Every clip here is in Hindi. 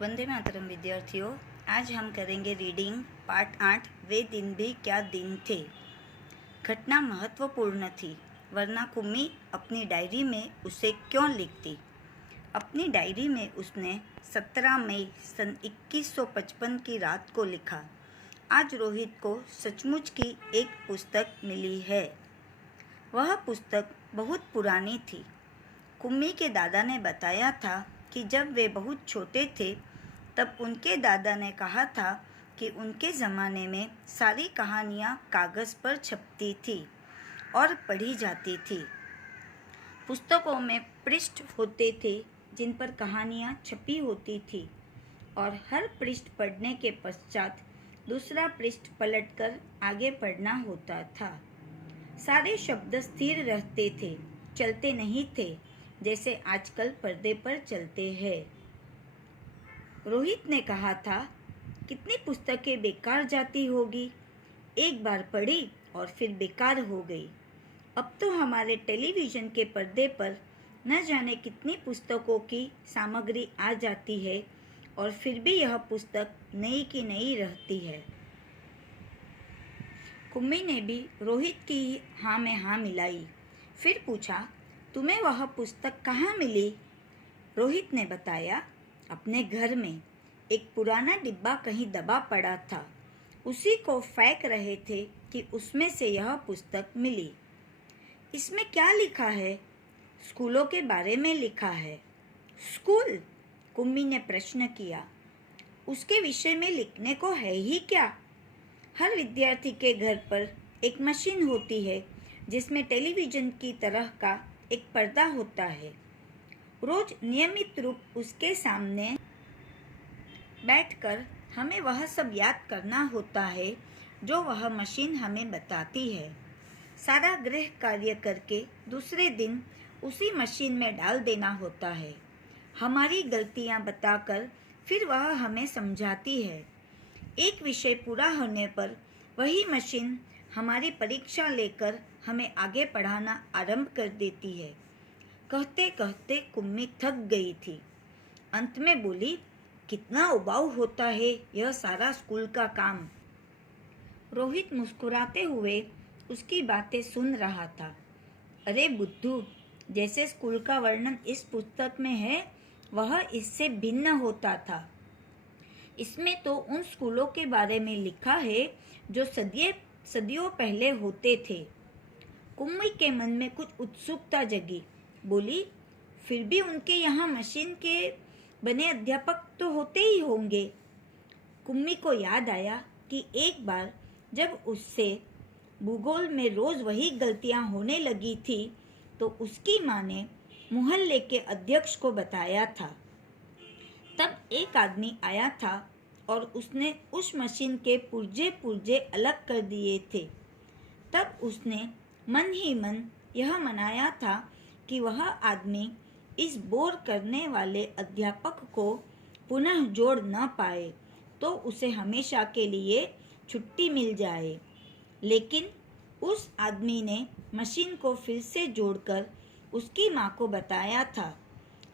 वंदे मातरम विद्यार्थियों, आज हम करेंगे रीडिंग पार्ट 8 वे दिन भी क्या दिन थे। घटना महत्वपूर्ण थी, वरना कुम्मी अपनी डायरी में उसे क्यों लिखती। अपनी डायरी में उसने 17 मई सन 2155 की रात को लिखा, आज रोहित को सचमुच की एक पुस्तक मिली है। वह पुस्तक बहुत पुरानी थी। कुम्मी के दादा ने बताया था कि जब वे बहुत छोटे थे तब उनके दादा ने कहा था कि उनके ज़माने में सारी कहानियाँ कागज़ पर छपती थी और पढ़ी जाती थी। पुस्तकों में पृष्ठ होते थे जिन पर कहानियाँ छपी होती थी और हर पृष्ठ पढ़ने के पश्चात दूसरा पृष्ठ पलटकर आगे पढ़ना होता था। सारे शब्द स्थिर रहते थे, चलते नहीं थे जैसे आजकल पर्दे पर चलते हैं। रोहित ने कहा था, कितनी पुस्तकें बेकार जाती होगी, एक बार पढ़ी और फिर बेकार हो गई। अब तो हमारे टेलीविज़न के पर्दे पर न जाने कितनी पुस्तकों की सामग्री आ जाती है और फिर भी यह पुस्तक नई की नई रहती है। कुम्मी ने भी रोहित की हाँ में हाँ मिलाई। फिर पूछा, तुम्हें वह पुस्तक कहाँ मिली? रोहित ने बताया, अपने घर में एक पुराना डिब्बा कहीं दबा पड़ा था, उसी को फेंक रहे थे कि उसमें से यह पुस्तक मिली। इसमें क्या लिखा है? स्कूलों के बारे में लिखा है। स्कूल? कुम्मी ने प्रश्न किया। उसके विषय में लिखने को है ही क्या? हर विद्यार्थी के घर पर एक मशीन होती है जिसमें टेलीविज़न की तरह का एक पर्दा होता है। रोज नियमित रूप उसके सामने बैठकर हमें वह सब याद करना होता है जो वह मशीन हमें बताती है। सारा गृह कार्य करके दूसरे दिन उसी मशीन में डाल देना होता है। हमारी गलतियां बताकर फिर वह हमें समझाती है। एक विषय पूरा होने पर वही मशीन हमारी परीक्षा लेकर हमें आगे पढ़ाना आरंभ कर देती है। कहते कहते कुम्मी थक गई थी। अंत में बोली, कितना उबाऊ होता है यह सारा स्कूल का काम। रोहित मुस्कुराते हुए उसकी बातें सुन रहा था। अरे बुद्धू, जैसे स्कूल का वर्णन इस पुस्तक में है वह इससे भिन्न होता था। इसमें तो उन स्कूलों के बारे में लिखा है जो सदियों पहले होते थे। कुम्मी के मन में कुछ उत्सुकता जगी। बोली, फिर भी उनके यहाँ मशीन के बने अध्यापक तो होते ही होंगे। कुम्मी को याद आया कि एक बार जब उससे भूगोल में रोज वही गलतियां होने लगी थी तो उसकी माँ ने मोहल्ले के अध्यक्ष को बताया था। तब एक आदमी आया था और उसने उस मशीन के पुर्जे पुर्जे अलग कर दिए थे। तब उसने मन ही मन यह मनाया था कि वह आदमी इस बोर करने वाले अध्यापक को पुनः जोड़ न पाए तो उसे हमेशा के लिए छुट्टी मिल जाए। लेकिन उस आदमी ने मशीन को फिर से जोड़कर उसकी माँ को बताया था।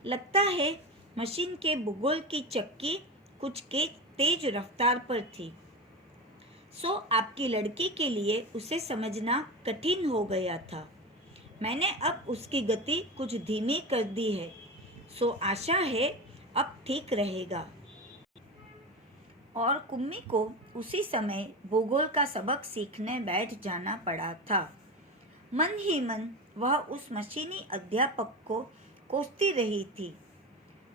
लगता है मशीन के भूगोल की चक्की कुछ के तेज रफ्तार पर थी, सो आपकी लड़की के लिए उसे समझना कठिन हो गया था। मैंने अब उसकी गति कुछ धीमी कर दी है, सो आशा है अब ठीक रहेगा। और कुम्मी को उसी समय भूगोल का सबक सीखने बैठ जाना पड़ा था। मन ही मन वह उस मशीनी अध्यापक को कोसती रही थी।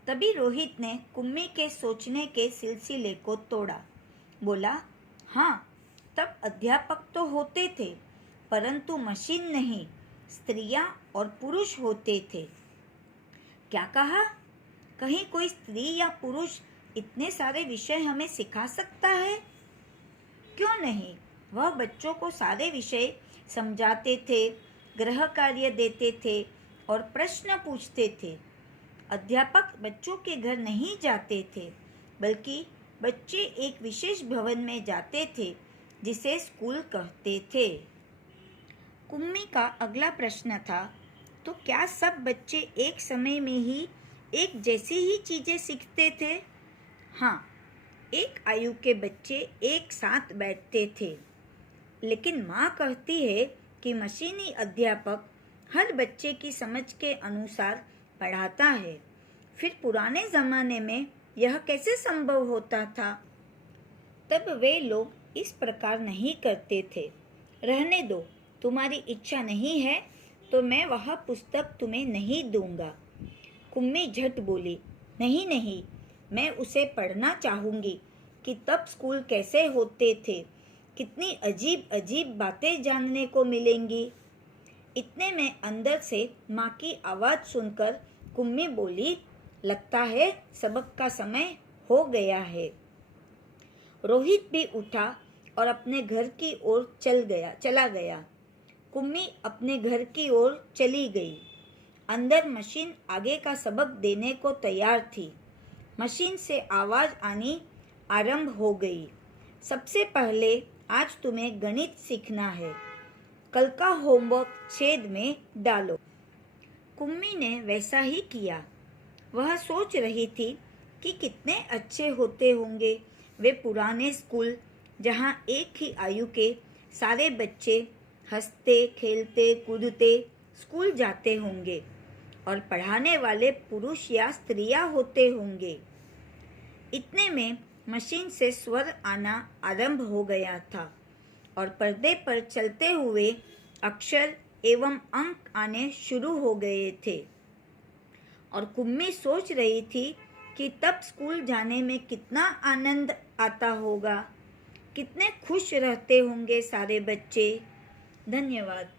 तभी रोहित ने कुम्मी के सोचने के सिलसिले को तोड़ा। बोला, हाँ, तब अध्यापक तो होते थे परंतु मशीन नहीं, स्त्रियां और पुरुष होते थे। क्या कहा? कहीं कोई स्त्री या पुरुष इतने सारे विषय हमें सिखा सकता है? क्यों नहीं, वह बच्चों को सारे विषय समझाते थे, गृह कार्य देते थे और प्रश्न पूछते थे। अध्यापक बच्चों के घर नहीं जाते थे, बल्कि बच्चे एक विशेष भवन में जाते थे जिसे स्कूल कहते थे। कुम्मी का अगला प्रश्न था, तो क्या सब बच्चे एक समय में ही एक जैसी ही चीज़ें सीखते थे? हाँ, एक आयु के बच्चे एक साथ बैठते थे, लेकिन माँ कहती है कि मशीनी अध्यापक हर बच्चे की समझ के अनुसार पढ़ाता है। फिर पुराने ज़माने में यह कैसे संभव होता था? तब वे लोग इस प्रकार नहीं करते थे। रहने दो, तुम्हारी इच्छा नहीं है तो मैं वह पुस्तक तुम्हें नहीं दूंगा। कुम्मी झट बोली, नहीं नहीं, मैं उसे पढ़ना चाहूँगी कि तब स्कूल कैसे होते थे, कितनी अजीब अजीब बातें जानने को मिलेंगी। इतने में अंदर से माँ की आवाज़ सुनकर कुम्मी बोली, लगता है सबक का समय हो गया है। रोहित भी उठा और अपने घर की ओर चला गया। कुम्मी अपने घर की ओर चली गई। अंदर मशीन आगे का सबक देने को तैयार थी। मशीन से आवाज़ आनी आरंभ हो गई। सबसे पहले आज तुम्हें गणित सीखना है। कल का होमवर्क छेद में डालो। कुम्मी ने वैसा ही किया। वह सोच रही थी कि कितने अच्छे होते होंगे वे पुराने स्कूल, जहाँ एक ही आयु के सारे बच्चे हंसते खेलते कूदते स्कूल जाते होंगे और पढ़ाने वाले पुरुष या स्त्रियां होते होंगे। इतने में मशीन से स्वर आना आरंभ हो गया था और पर्दे पर चलते हुए अक्षर एवं अंक आने शुरू हो गए थे। और कुम्मी सोच रही थी कि तब स्कूल जाने में कितना आनंद आता होगा, कितने खुश रहते होंगे सारे बच्चे। धन्यवाद।